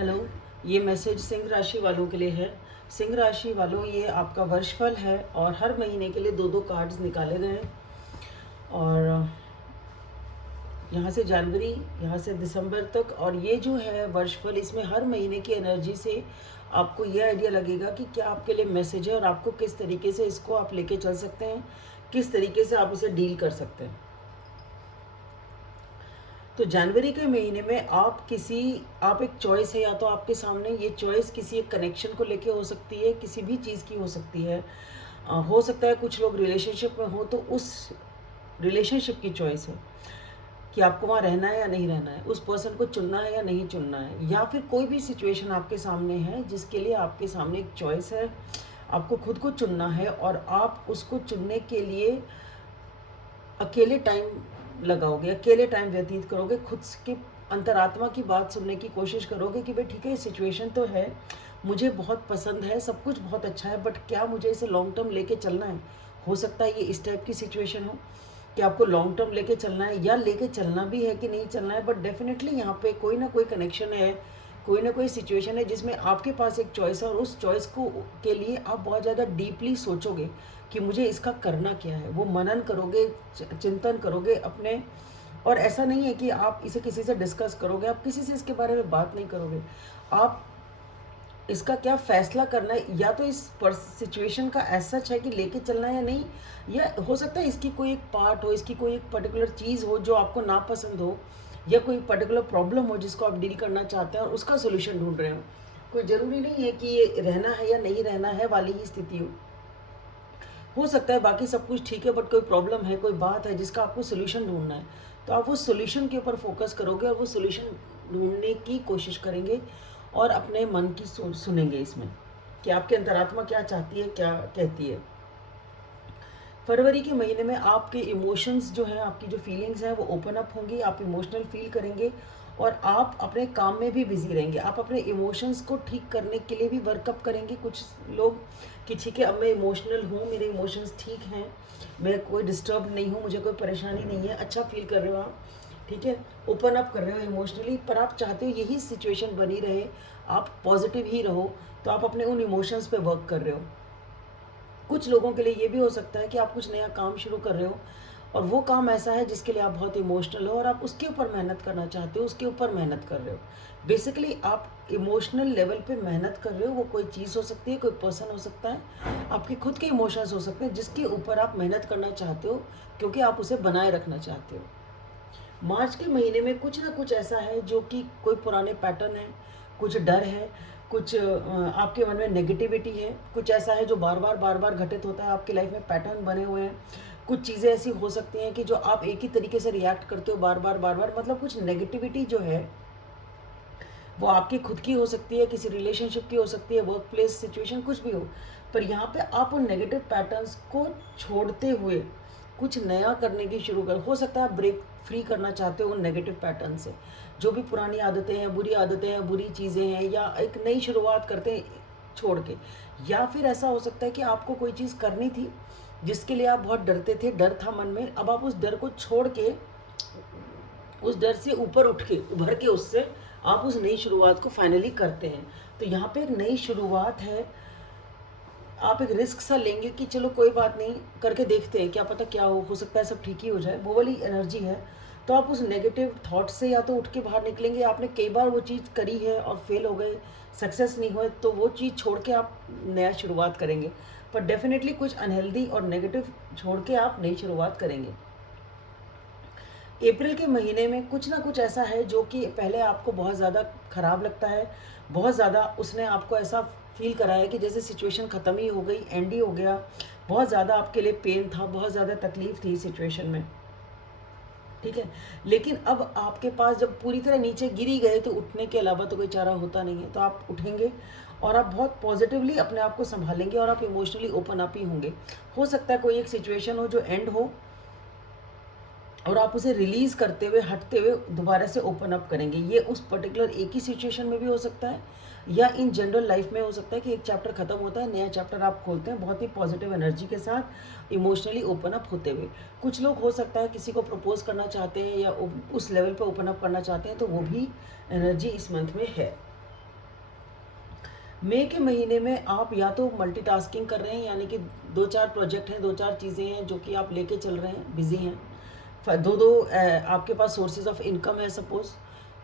Hello, ये message Singh राशि वालों के लिए है। सिंह राशि वालों, ये आपका वर्षफल है और हर महीने के लिए दो दो कार्ड्स निकाले गए हैं। और यहाँ से जनवरी, यहाँ से दिसंबर तक, और ये जो है वर्षफल, इसमें हर महीने की एनर्जी से आपको ये आइडिया लगेगा कि क्या आपके लिए मैसेज है और आपको किस तरीके से इसको आप लेके चल सकते हैं, किस तरीके से आप इसे डील कर सकते हैं। तो जनवरी के महीने में आप एक चॉइस है, या तो आपके सामने ये चॉइस किसी एक कनेक्शन को लेके हो सकती है, किसी भी चीज़ की हो सकती है। हो सकता है कुछ लोग रिलेशनशिप में हो तो उस रिलेशनशिप की चॉइस है कि आपको वहाँ रहना है या नहीं रहना है, उस पर्सन को चुनना है या नहीं चुनना है, या फिर कोई भी सिचुएशन आपके सामने है जिसके लिए आपके सामने एक चॉइस है, आपको खुद को चुनना है और आप उसको चुनने के लिए अकेले टाइम लगाओगे, अकेले टाइम व्यतीत करोगे, खुद की अंतरात्मा की बात सुनने की कोशिश करोगे कि भाई ठीक है, ये सिचुएशन तो है, मुझे बहुत पसंद है, सब कुछ बहुत अच्छा है, बट क्या मुझे इसे लॉन्ग टर्म लेके चलना है। हो सकता है ये इस टाइप की सिचुएशन हो कि आपको लॉन्ग टर्म लेके चलना है, या लेके चलना भी है कि नहीं चलना है, बट डेफिनेटली यहाँ पे कोई ना कोई कनेक्शन है, कोई ना कोई सिचुएशन है जिसमें आपके पास एक चॉइस है, और उस चॉइस को के लिए आप बहुत ज़्यादा डीपली सोचोगे कि मुझे इसका करना क्या है। वो मनन करोगे, चिंतन करोगे अपने। और ऐसा नहीं है कि आप इसे किसी से डिस्कस करोगे, आप किसी से इसके बारे में बात नहीं करोगे। आप इसका क्या फैसला करना है, या तो इस सिचुएशन का ऐसा है कि लेके चलना है या नहीं, या हो सकता है इसकी कोई एक पार्ट हो, इसकी कोई एक पर्टिकुलर चीज़ हो जो आपको नापसंद हो, या कोई पर्टिकुलर प्रॉब्लम हो जिसको आप डील करना चाहते हैं और उसका सोल्यूशन ढूंढ रहे हो। कोई ज़रूरी नहीं है कि ये रहना है या नहीं रहना है वाली ही स्थिति हो सकता है बाकी सब कुछ ठीक है, बट कोई प्रॉब्लम है, कोई बात है जिसका आपको सोल्यूशन ढूंढना है, तो आप उस सोल्यूशन के ऊपर फोकस करोगे और वो सोल्यूशन ढूंढने की कोशिश करेंगे और अपने मन की सुनेंगे इसमें कि आपकी अंतरात्मा क्या चाहती है, क्या कहती है। फरवरी के महीने में आपके इमोशंस जो हैं, आपकी जो फीलिंग्स हैं वो ओपन अप होंगी, आप इमोशनल फील करेंगे और आप अपने काम में भी बिजी रहेंगे। आप अपने इमोशंस को ठीक करने के लिए भी वर्कअप करेंगे कुछ लोग कि ठीक है, अब मैं इमोशनल हूँ, मेरे इमोशंस ठीक हैं, मैं कोई डिस्टर्ब नहीं हूँ, मुझे कोई परेशानी नहीं है। अच्छा फील कर रहे हो आप, ठीक है, ओपन अप कर रहे हो इमोशनली, पर आप चाहते हो यही सिचुएशन बनी रहे, आप पॉजिटिव ही रहो, तो आप अपने उन इमोशंस पे वर्क कर रहे हो। कुछ लोगों के लिए ये भी हो सकता है कि आप कुछ नया काम शुरू कर रहे हो और वो काम ऐसा है जिसके लिए आप बहुत इमोशनल हो और आप उसके ऊपर मेहनत करना चाहते हो, उसके ऊपर मेहनत कर रहे हो। बेसिकली आप इमोशनल लेवल पे मेहनत कर रहे हो। वो कोई चीज़ हो सकती है, कोई पर्सन हो सकता है, आपके खुद के इमोशंस हो सकते हैं जिसके ऊपर आप मेहनत करना चाहते हो, क्योंकि आप उसे बनाए रखना चाहते हो। मार्च के महीने में कुछ ना कुछ ऐसा है जो कि कोई पुराने पैटर्न है, कुछ डर है, कुछ आपके मन में नेगेटिविटी है, कुछ ऐसा है जो बार बार घटित होता है आपकी लाइफ में, पैटर्न बने हुए हैं। कुछ चीज़ें ऐसी हो सकती हैं कि जो आप एक ही तरीके से रिएक्ट करते हो बार बार, मतलब कुछ नेगेटिविटी जो है वो आपकी खुद की हो सकती है, किसी रिलेशनशिप की हो सकती है, वर्क प्लेस सिचुएशन, कुछ भी हो। पर यहाँ पे आप उन नेगेटिव पैटर्न्स को छोड़ते हुए कुछ नया करने की शुरू कर, हो सकता है आप ब्रेक फ्री करना चाहते हो उन नेगेटिव पैटर्न से, जो भी पुरानी आदतें हैं, बुरी चीज़ें हैं, या एक नई शुरुआत करते हैं छोड़ के। या फिर ऐसा हो सकता है कि आपको कोई चीज़ करनी थी जिसके लिए आप बहुत डरते थे, डर था मन में, अब आप उस डर को छोड़ के, उस डर से ऊपर उठ के, उभर के उससे आप उस नई शुरुआत को फाइनली करते हैं। तो यहाँ पे एक नई शुरुआत है, आप एक रिस्क सा लेंगे कि चलो कोई बात नहीं, करके देखते हैं, क्या पता क्या हो सकता है सब ठीक ही हो जाए, वो वाली एनर्जी है। तो आप उस नेगेटिव थॉट से या तो उठ के बाहर निकलेंगे। आपने कई बार वो चीज़ करी है और फेल हो गए, सक्सेस नहीं हुए, तो वो चीज़ छोड़ के आप नया शुरुआत करेंगे। पर डेफिनेटली कुछ अनहेल्दी और नेगेटिव छोड़ के आप नई शुरुआत करेंगे। अप्रैल के महीने में कुछ ना कुछ ऐसा है जो कि पहले आपको बहुत ज़्यादा ख़राब लगता है, बहुत ज़्यादा उसने आपको ऐसा फील कराया कि जैसे सिचुएशन ख़त्म ही हो गई, एंड ही हो गया, बहुत ज़्यादा आपके लिए पेन था, बहुत ज़्यादा तकलीफ़ थी सिचुएशन में, ठीक है। लेकिन अब आपके पास जब पूरी तरह नीचे गिर ही गए तो उठने के अलावा तो कोई चारा होता नहीं है, तो आप उठेंगे और आप बहुत पॉजिटिवली अपने आप को संभालेंगे और आप इमोशनली ओपन अप ही होंगे। हो सकता है कोई एक सिचुएशन हो जो एंड हो और आप उसे रिलीज़ करते हुए, हटते हुए दोबारा से ओपन अप करेंगे। ये उस पर्टिकुलर एक ही सिचुएशन में भी हो सकता है, या इन जनरल लाइफ में हो सकता है कि एक चैप्टर ख़त्म होता है, नया चैप्टर आप खोलते हैं बहुत ही पॉजिटिव एनर्जी के साथ, इमोशनली ओपन अप होते हुए। कुछ लोग हो सकता है किसी को प्रपोज करना चाहते हैं या उस लेवल पे ओपन अप करना चाहते हैं, तो वो भी एनर्जी इस मंथ में है। मई के महीने में आप या तो मल्टीटास्किंग कर रहे हैं, यानी कि 2-4 प्रोजेक्ट हैं, 2-4 चीज़ें हैं जो कि आप लेके चल रहे हैं, बिज़ी हैं। दो दो आपके पास सोर्सेज ऑफ इनकम है सपोज,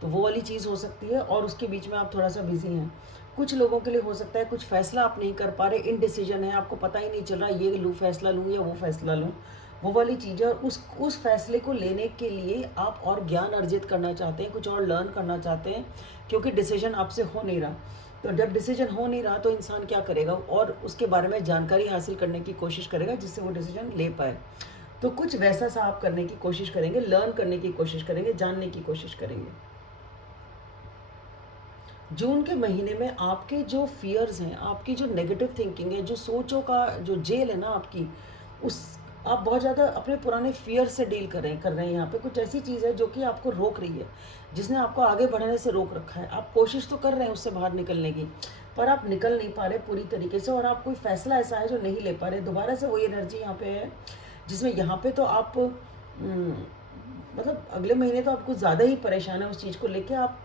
तो वो वाली चीज़ हो सकती है, और उसके बीच में आप थोड़ा सा बिजी हैं। कुछ लोगों के लिए हो सकता है कुछ फैसला आप नहीं कर पा रहे, इनडिसीजन है, आपको पता ही नहीं चल रहा ये लूँ फैसला लूँ या वो फैसला लूँ, वो वाली चीज़ है। और उस फैसले को लेने के लिए आप और ज्ञान अर्जित करना चाहते हैं, कुछ और लर्न करना चाहते हैं, क्योंकि डिसीजन आपसे हो नहीं रहा। तो जब डिसीजन हो नहीं रहा तो इंसान क्या करेगा, और उसके बारे में जानकारी हासिल करने की कोशिश करेगा जिससे वो डिसीजन ले पाए। तो कुछ वैसा सा आप करने की कोशिश करेंगे, लर्न करने की कोशिश करेंगे, जानने की कोशिश करेंगे। जून के महीने में आपके जो फियर्स हैं, आपकी जो नेगेटिव थिंकिंग है, जो सोचों का जो जेल है ना आपकी, उस आप बहुत ज़्यादा अपने पुराने फियर से डील कर रहे हैं। यहाँ पे कुछ ऐसी चीज़ है जो कि आपको रोक रही है, जिसने आपको आगे बढ़ने से रोक रखा है। आप कोशिश तो कर रहे हैं उससे बाहर निकलने की, पर आप निकल नहीं पा रहे पूरी तरीके से, और आप कोई फैसला ऐसा है जो नहीं ले पा रहे। दोबारा से वही एनर्जी यहाँ पे है, जिसमें यहाँ पे तो आप मतलब अगले महीने तो आप कुछ ज़्यादा ही परेशान है उस चीज़ को लेके। आप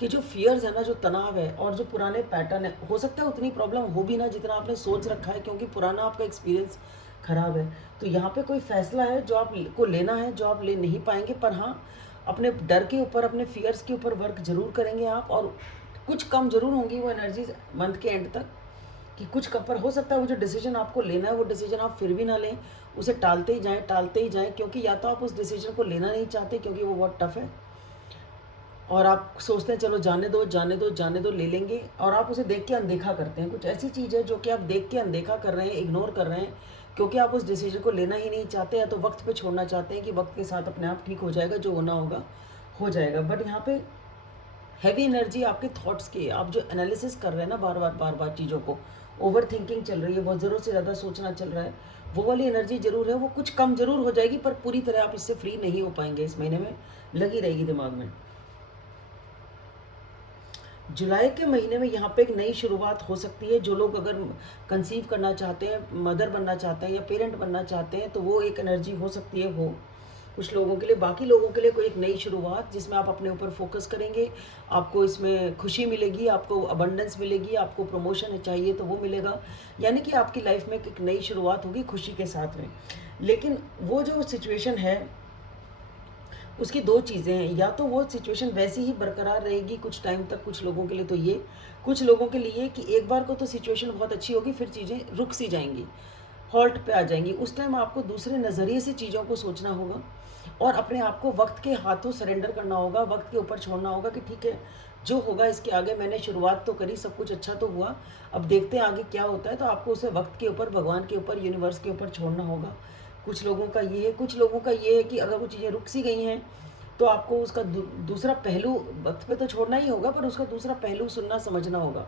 कि जो फियर्स है ना, जो तनाव है और जो पुराने पैटर्न है, हो सकता है उतनी प्रॉब्लम हो भी ना जितना आपने सोच रखा है, क्योंकि पुराना आपका एक्सपीरियंस खराब है। तो यहाँ पे कोई फैसला है जो आप को लेना है, जो आप ले नहीं पाएंगे, पर हाँ अपने डर के ऊपर, अपने फियर्स के ऊपर वर्क जरूर करेंगे आप, और कुछ कम जरूर होंगी वो एनर्जी मंथ के एंड तक, कि कुछ कम पर हो सकता है वो जो डिसीजन आपको लेना है वो डिसीजन आप फिर भी ना लें, उसे टालते ही जाएं, क्योंकि या तो आप उस डिसीजन को लेना नहीं चाहते क्योंकि वो बहुत टफ है, और आप सोचते हैं चलो जाने दो जाने दो जाने दो, ले लेंगे, और आप उसे देख के अनदेखा करते हैं। कुछ ऐसी चीज़ है जो कि आप देख के अनदेखा कर रहे हैं, इग्नोर कर रहे हैं, क्योंकि आप उस डिसीजन को लेना ही नहीं चाहते, या तो वक्त पे छोड़ना चाहते हैं कि वक्त के साथ अपने आप ठीक हो जाएगा, जो होना होगा हो जाएगा। बट यहाँ पे हैवी एनर्जी आपके थॉट्स की है, आप जो एनालिसिस कर रहे हैं ना, बार बार चीज़ों को, ओवर थिंकिंग चल रही है, बहुत ज़रूरत से ज़्यादा सोचना चल रहा है, वो वाली एनर्जी जरूर है, वो कुछ कम जरूर हो जाएगी, पर पूरी तरह आप इससे फ्री नहीं हो पाएंगे, इस महीने में लगी रहेगी दिमाग में। जुलाई के महीने में यहाँ पे एक नई शुरुआत हो सकती है। जो लोग अगर कंसीव करना चाहते हैं, मदर बनना चाहते हैं या पेरेंट बनना चाहते हैं, तो वो एक एनर्जी हो सकती है हो कुछ लोगों के लिए। बाकी लोगों के लिए कोई एक नई शुरुआत जिसमें आप अपने ऊपर फोकस करेंगे, आपको इसमें खुशी मिलेगी, आपको अबंडेंस मिलेगी, आपको प्रमोशन चाहिए तो वो मिलेगा, यानी कि आपकी लाइफ में एक नई शुरुआत होगी खुशी के साथ में। लेकिन वो जो सिचुएशन है उसकी दो चीज़ें हैं, या तो वो सिचुएशन वैसी ही बरकरार रहेगी कुछ टाइम तक कुछ लोगों के लिए, तो ये कुछ लोगों के लिए कि एक बार को तो सिचुएशन बहुत अच्छी होगी, फिर चीज़ें रुक सी जाएंगी, हॉल्ट पे आ जाएंगी। उस टाइम आपको दूसरे नज़रिए से चीज़ों को सोचना होगा, और अपने आप को वक्त के हाथों सरेंडर करना होगा, वक्त के ऊपर छोड़ना होगा कि ठीक है जो होगा इसके आगे, मैंने शुरुआत तो करी, सब कुछ अच्छा तो हुआ, अब देखते हैं आगे क्या होता है। तो आपको उसे वक्त के ऊपर, भगवान के ऊपर, यूनिवर्स के ऊपर छोड़ना होगा। कुछ लोगों का ये है, कुछ लोगों का ये है कि अगर वो चीज़ें रुक सी गई हैं तो आपको उसका दूसरा पहलू, वक्त पे तो छोड़ना ही होगा, पर उसका दूसरा पहलू सुनना समझना होगा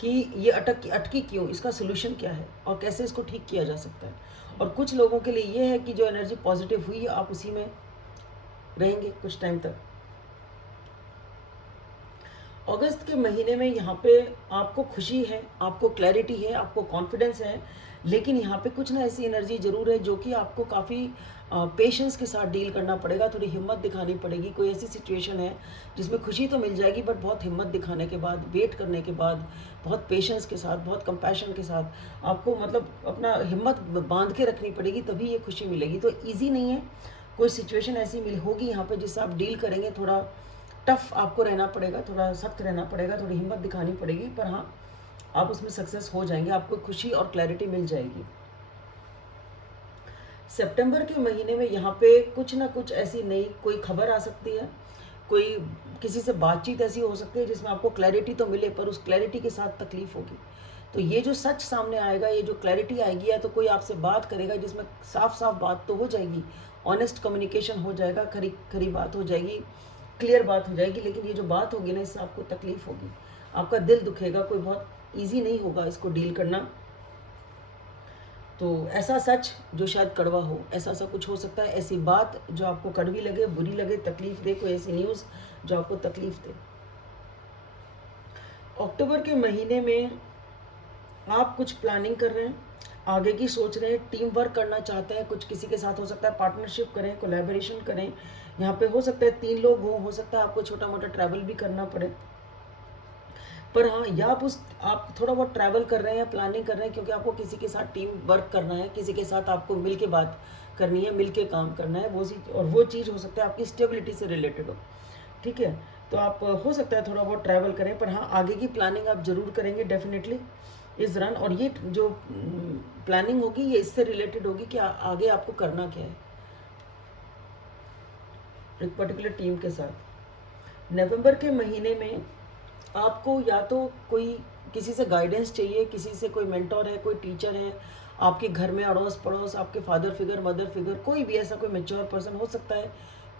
कि ये अटकी क्यों, इसका सोल्यूशन क्या है और कैसे इसको ठीक किया जा सकता है। और कुछ लोगों के लिए ये है कि जो एनर्जी पॉजिटिव हुई है आप उसी में रहेंगे कुछ टाइम तक। अगस्त के महीने में यहाँ पे आपको खुशी है, आपको क्लैरिटी है, आपको कॉन्फिडेंस है, लेकिन यहाँ पे कुछ ना ऐसी एनर्जी ज़रूर है जो कि आपको काफ़ी पेशेंस के साथ डील करना पड़ेगा, थोड़ी हिम्मत दिखानी पड़ेगी। कोई ऐसी सिचुएशन है जिसमें खुशी तो मिल जाएगी, बट बहुत हिम्मत दिखाने के बाद, वेट करने के बाद, बहुत पेशेंस के साथ, बहुत कंपैशन के साथ आपको मतलब अपना हिम्मत बांध के रखनी पड़ेगी, तभी ये खुशी मिलेगी। तो ईजी नहीं है, कोई सिचुएशन ऐसी होगी यहाँ पे जिससे आप डील करेंगे, थोड़ा टफ आपको रहना पड़ेगा, थोड़ा सख्त रहना पड़ेगा, थोड़ी हिम्मत दिखानी पड़ेगी, पर हाँ आप उसमें सक्सेस हो जाएंगे, आपको खुशी और क्लैरिटी मिल जाएगी। सितंबर के महीने में यहाँ पे कुछ ना कुछ ऐसी नई कोई खबर आ सकती है, कोई किसी से बातचीत ऐसी हो सकती है जिसमें आपको क्लैरिटी तो मिले, पर उस क्लैरिटी के साथ तकलीफ होगी। तो ये जो सच सामने आएगा, ये जो क्लैरिटी आएगी, या तो कोई आपसे बात करेगा जिसमें साफ साफ बात तो हो जाएगी, ऑनेस्ट कम्युनिकेशन हो जाएगा, खरी खरी बात हो जाएगी, क्लियर बात हो जाएगी, लेकिन ये जो बात होगी ना, इससे आपको तकलीफ होगी, आपका दिल दुखेगा, कोई बहुत ईजी नहीं होगा इसको डील करना। तो ऐसा सच जो शायद कड़वा हो, ऐसा सा कुछ हो सकता है, ऐसी बात जो आपको कड़वी लगे, बुरी लगे, तकलीफ दे, कोई ऐसी न्यूज़ जो आपको तकलीफ दे। अक्टूबर के महीने में आप कुछ प्लानिंग कर रहे हैं, आगे की सोच रहे हैं, टीम वर्क करना चाहते हैं, कुछ किसी के साथ हो सकता है पार्टनरशिप करें, कोलैबोरेशन करें। यहाँ पे हो सकता है 3 लोग हों, हो सकता है आपको छोटा मोटा ट्रैवल भी करना पड़े, पर हाँ, या आप थोड़ा बहुत ट्रैवल कर रहे हैं या प्लानिंग कर रहे हैं, क्योंकि आपको किसी के साथ टीम वर्क करना है, किसी के साथ आपको मिल के बात करनी है, मिल के काम करना है, वो चीज़ हो सकता है आपकी स्टेबिलिटी से रिलेटेड हो। ठीक है, तो आप हो सकता है थोड़ा बहुत ट्रैवल करें, पर हाँ, आगे की प्लानिंग आप ज़रूर करेंगे डेफिनेटली इस दौरान। और ये जो प्लानिंग होगी ये इससे रिलेटेड होगी कि आगे आपको करना क्या है एक पर्टिकुलर टीम के साथ। नवंबर के महीने में आपको या तो कोई किसी से गाइडेंस चाहिए, किसी से कोई मेंटोर है, कोई टीचर है, आपके घर में अड़ोस पड़ोस, आपके फादर फिगर, मदर फिगर, कोई भी ऐसा कोई मैच्योर पर्सन हो सकता है,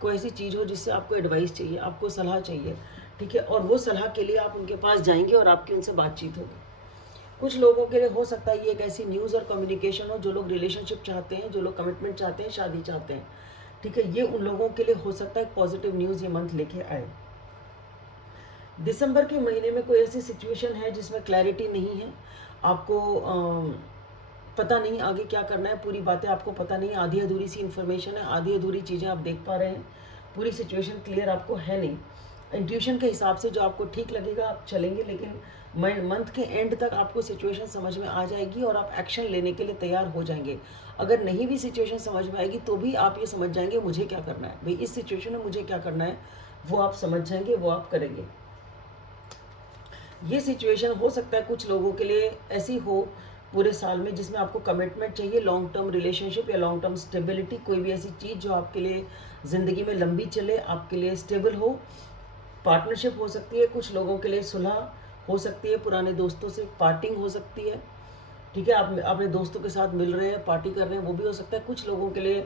कोई ऐसी चीज़ हो जिससे आपको एडवाइस चाहिए, आपको सलाह चाहिए। ठीक है, और वो सलाह के लिए आप उनके पास जाएंगे और आपकी उनसे बातचीत होगी। कुछ लोगों के लिए हो सकता है ये एक ऐसी न्यूज़ और कम्युनिकेशन हो जो लोग रिलेशनशिप चाहते हैं, जो लोग कमिटमेंट चाहते हैं, शादी चाहते हैं। ठीक है, ये उन लोगों के लिए हो सकता है पॉजिटिव न्यूज़ ये मंथ लेके आए। दिसंबर के महीने में कोई ऐसी सिचुएशन है जिसमें क्लैरिटी नहीं है, आपको पता नहीं आगे क्या करना है, पूरी बातें आपको पता नहीं, आधी अधूरी सी इन्फॉर्मेशन है, आधी अधूरी चीज़ें आप देख पा रहे हैं, पूरी सिचुएशन क्लियर आपको है नहीं। इंट्यूशन के हिसाब से जो आपको ठीक लगेगा आप चलेंगे, लेकिन मंथ के एंड तक आपको सिचुएशन समझ में आ जाएगी और आप एक्शन लेने के लिए तैयार हो जाएंगे। अगर नहीं भी सिचुएशन समझ में आएगी तो भी आप ये समझ जाएंगे मुझे क्या करना है, भाई इस सिचुएशन में मुझे क्या करना है, वो आप समझ जाएंगे, वो आप करेंगे। ये सिचुएशन हो सकता है कुछ लोगों के लिए ऐसी हो पूरे साल में जिसमें आपको कमिटमेंट चाहिए, लॉन्ग टर्म रिलेशनशिप या लॉन्ग टर्म स्टेबिलिटी, कोई भी ऐसी चीज़ जो आपके लिए ज़िंदगी में लंबी चले, आपके लिए स्टेबल हो। पार्टनरशिप हो सकती है, कुछ लोगों के लिए सुलह हो सकती है, पुराने दोस्तों से पार्टिंग हो सकती है। ठीक है, आप अपने दोस्तों के साथ मिल रहे हैं, पार्टी कर रहे हैं, वो भी हो सकता है। कुछ लोगों के लिए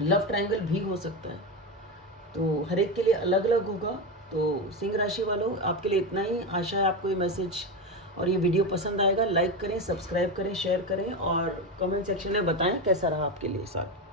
लव ट्रायंगल भी हो सकता है। तो हर एक के लिए अलग अलग होगा। तो सिंह राशि वालों, आपके लिए इतना ही। आशा है आपको ये मैसेज और ये वीडियो पसंद आएगा। लाइक करें, सब्सक्राइब करें, शेयर करें और कमेंट सेक्शन में बताएं कैसा रहा आपके लिए साथ।